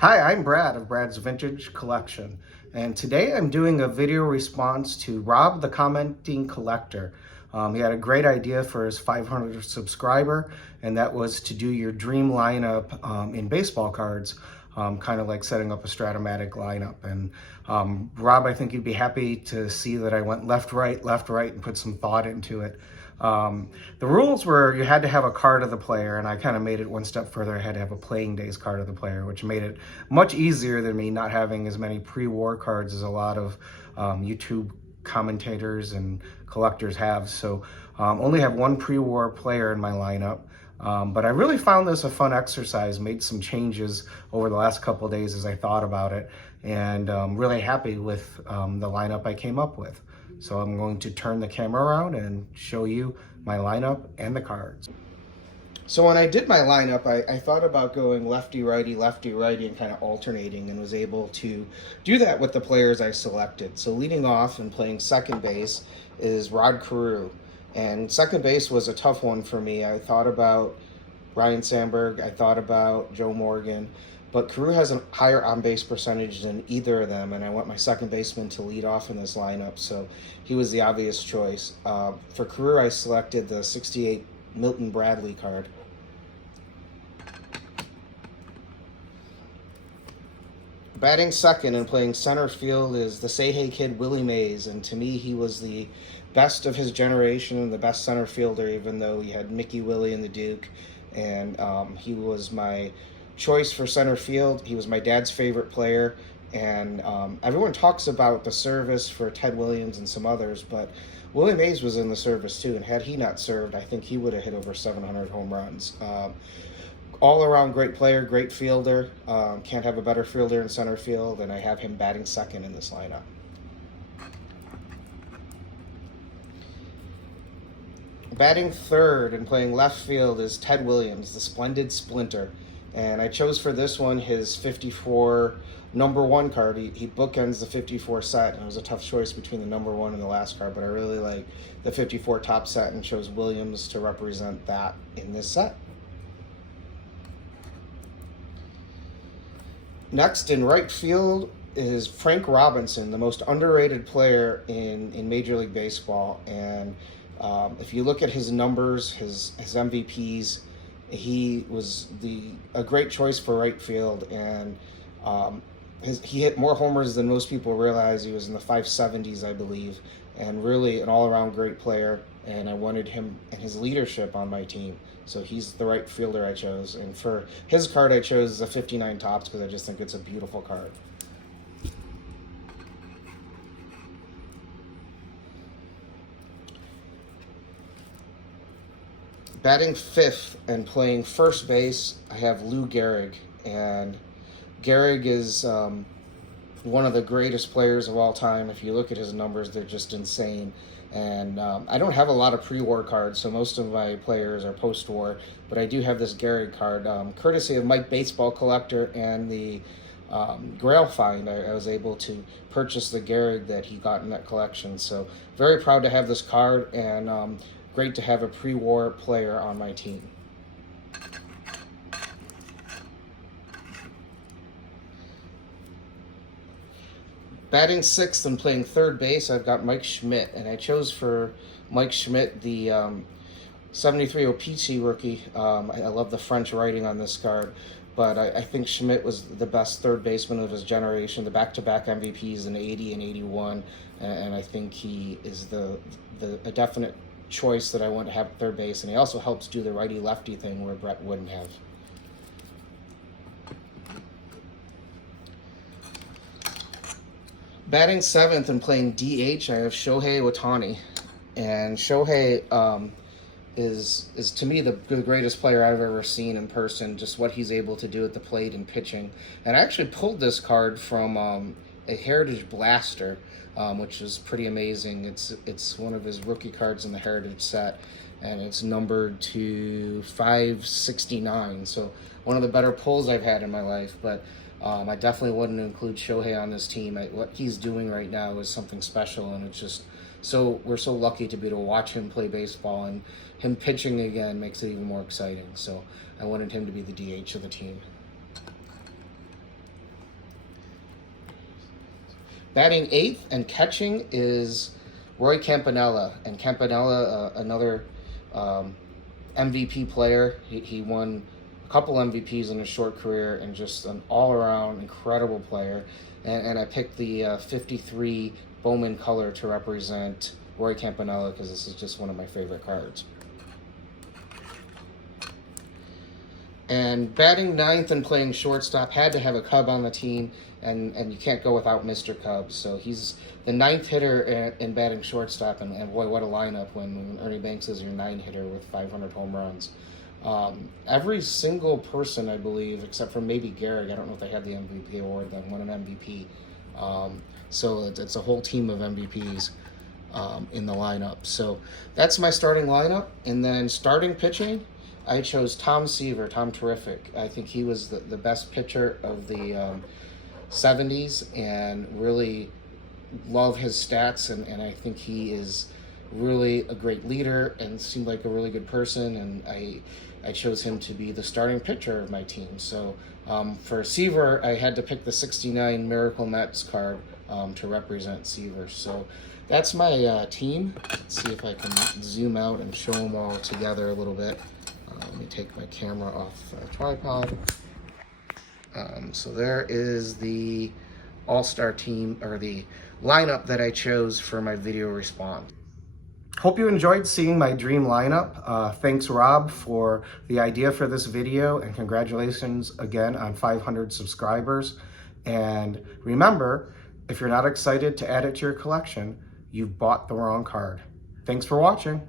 Hi, I'm Brad of Brad's Vintage Collection, and today I'm doing a video response to Rob the Commenting Collector. He had a great idea for his 500th subscriber, and that was to do your dream lineup in baseball cards, kind of like setting up a Stratomatic lineup. And Rob, I think you'd be happy to see that I went left, right, and put some thought into it. The rules were you had to have a card of the player, and I kind of made it one step further. I had to have a playing days card of the player, which made it much easier than me not having as many pre-war cards as a lot of YouTube commentators and collectors have. So only have one pre-war player in my lineup. But I really found this a fun exercise, made some changes over the last couple of days as I thought about it, and really happy with the lineup I came up with. So I'm going to turn the camera around and show you my lineup and the cards. So when I did my lineup, I thought about going lefty-righty, and kind of alternating, and was able to do that with the players I selected. So leading off and playing second base is Rod Carew. And second base was a tough one for me. I thought about Ryne Sandberg, I thought about Joe Morgan, but Carew has a higher on-base percentage than either of them, and I want my second baseman to lead off in this lineup, so he was the obvious choice. For Carew, I selected the 68 Milton Bradley card. Batting second and playing center field is the Say Hey Kid Willie Mays, and to me he was the best of his generation and the best center fielder, even though he had Mickey Willie and the Duke, and he was my choice for center field. He was my dad's favorite player, and everyone talks about the service for Ted Williams and some others, but Willie Mays was in the service too, and had he not served, I think he would have hit over 700 home runs. All-around great player, great fielder. Can't have a better fielder in center field, and I have him batting second in this lineup. Batting third and playing left field is Ted Williams, the splendid splinter. And I chose for this one his 54 number one card. He bookends the 54 set, and it was a tough choice between the number one and the last card, but I really like the 54 top set and chose Williams to represent that in this set. Next, in right field is Frank Robinson, the most underrated player in Major League Baseball. And if you look at his numbers, his MVPs, he was a great choice for right field. And he hit more homers than most people realize. He was in the 570s, I believe, and really an all-around great player. And I wanted him and his leadership on my team. So he's the right fielder I chose. And for his card, I chose the 59 Topps because I just think it's a beautiful card. Batting fifth and playing first base, I have Lou Gehrig. And Gehrig is one of the greatest players of all time. If you look at his numbers, they're just insane. And I don't have a lot of pre-war cards, so most of my players are post-war, but I do have this Gehrig card, courtesy of Mike Baseball Collector and the Grail Find. I was able to purchase the Gehrig that he got in that collection, so very proud to have this card, and great to have a pre-war player on my team. Batting sixth and playing third base, I've got Mike Schmidt, and I chose for Mike Schmidt the 73 O-Pee-Chee rookie. I love the French writing on this card, but I think Schmidt was the best third baseman of his generation, the back-to-back MVPs in 80 and 81, and I think he is a definite choice that I want to have at third base, and he also helps do the righty-lefty thing where Brett wouldn't have. Batting seventh and playing DH, I have Shohei Ohtani, and Shohei is to me the greatest player I've ever seen in person. Just what he's able to do at the plate and pitching. And I actually pulled this card from a Heritage Blaster, which is pretty amazing. It's one of his rookie cards in the Heritage set, and it's numbered to 569. So one of the better pulls I've had in my life, but. I definitely wouldn't include Shohei on this team. What he's doing right now is something special, and it's just we're so lucky to be able to watch him play baseball, and him pitching again makes it even more exciting. So I wanted him to be the DH of the team. Batting 8th and catching is Roy Campanella. And Campanella, another MVP player. He won a couple MVPs in his short career and just an all-around incredible player. And I picked the 53 Bowman color to represent Roy Campanella because this is just one of my favorite cards. And batting 9th and playing shortstop, had to have a Cub on the team, and you can't go without Mr. Cub. So he's the 9th hitter in batting shortstop, and boy, what a lineup when Ernie Banks is your 9 hitter with 500 home runs. Every single person, I believe, except for maybe Gehrig, I don't know if they had the MVP award, that won an MVP. So it's a whole team of MVPs in the lineup. So that's my starting lineup. And then starting pitching, I chose Tom Seaver, Tom Terrific. I think he was the best pitcher of the 70s, and really love his stats, and I think he is really a great leader and seemed like a really good person, and I chose him to be the starting pitcher of my team. So for Seaver, I had to pick the 69 Miracle Mets card to represent Seaver. So that's my team. Let's see if I can zoom out and show them all together a little bit. Let me take my camera off the tripod. So there is the all-star team, or the lineup that I chose for my video response. Hope you enjoyed seeing my dream lineup. Thanks, Rob, for the idea for this video, and congratulations again on 500 subscribers. And remember, if you're not excited to add it to your collection, you've bought the wrong card. Thanks for watching.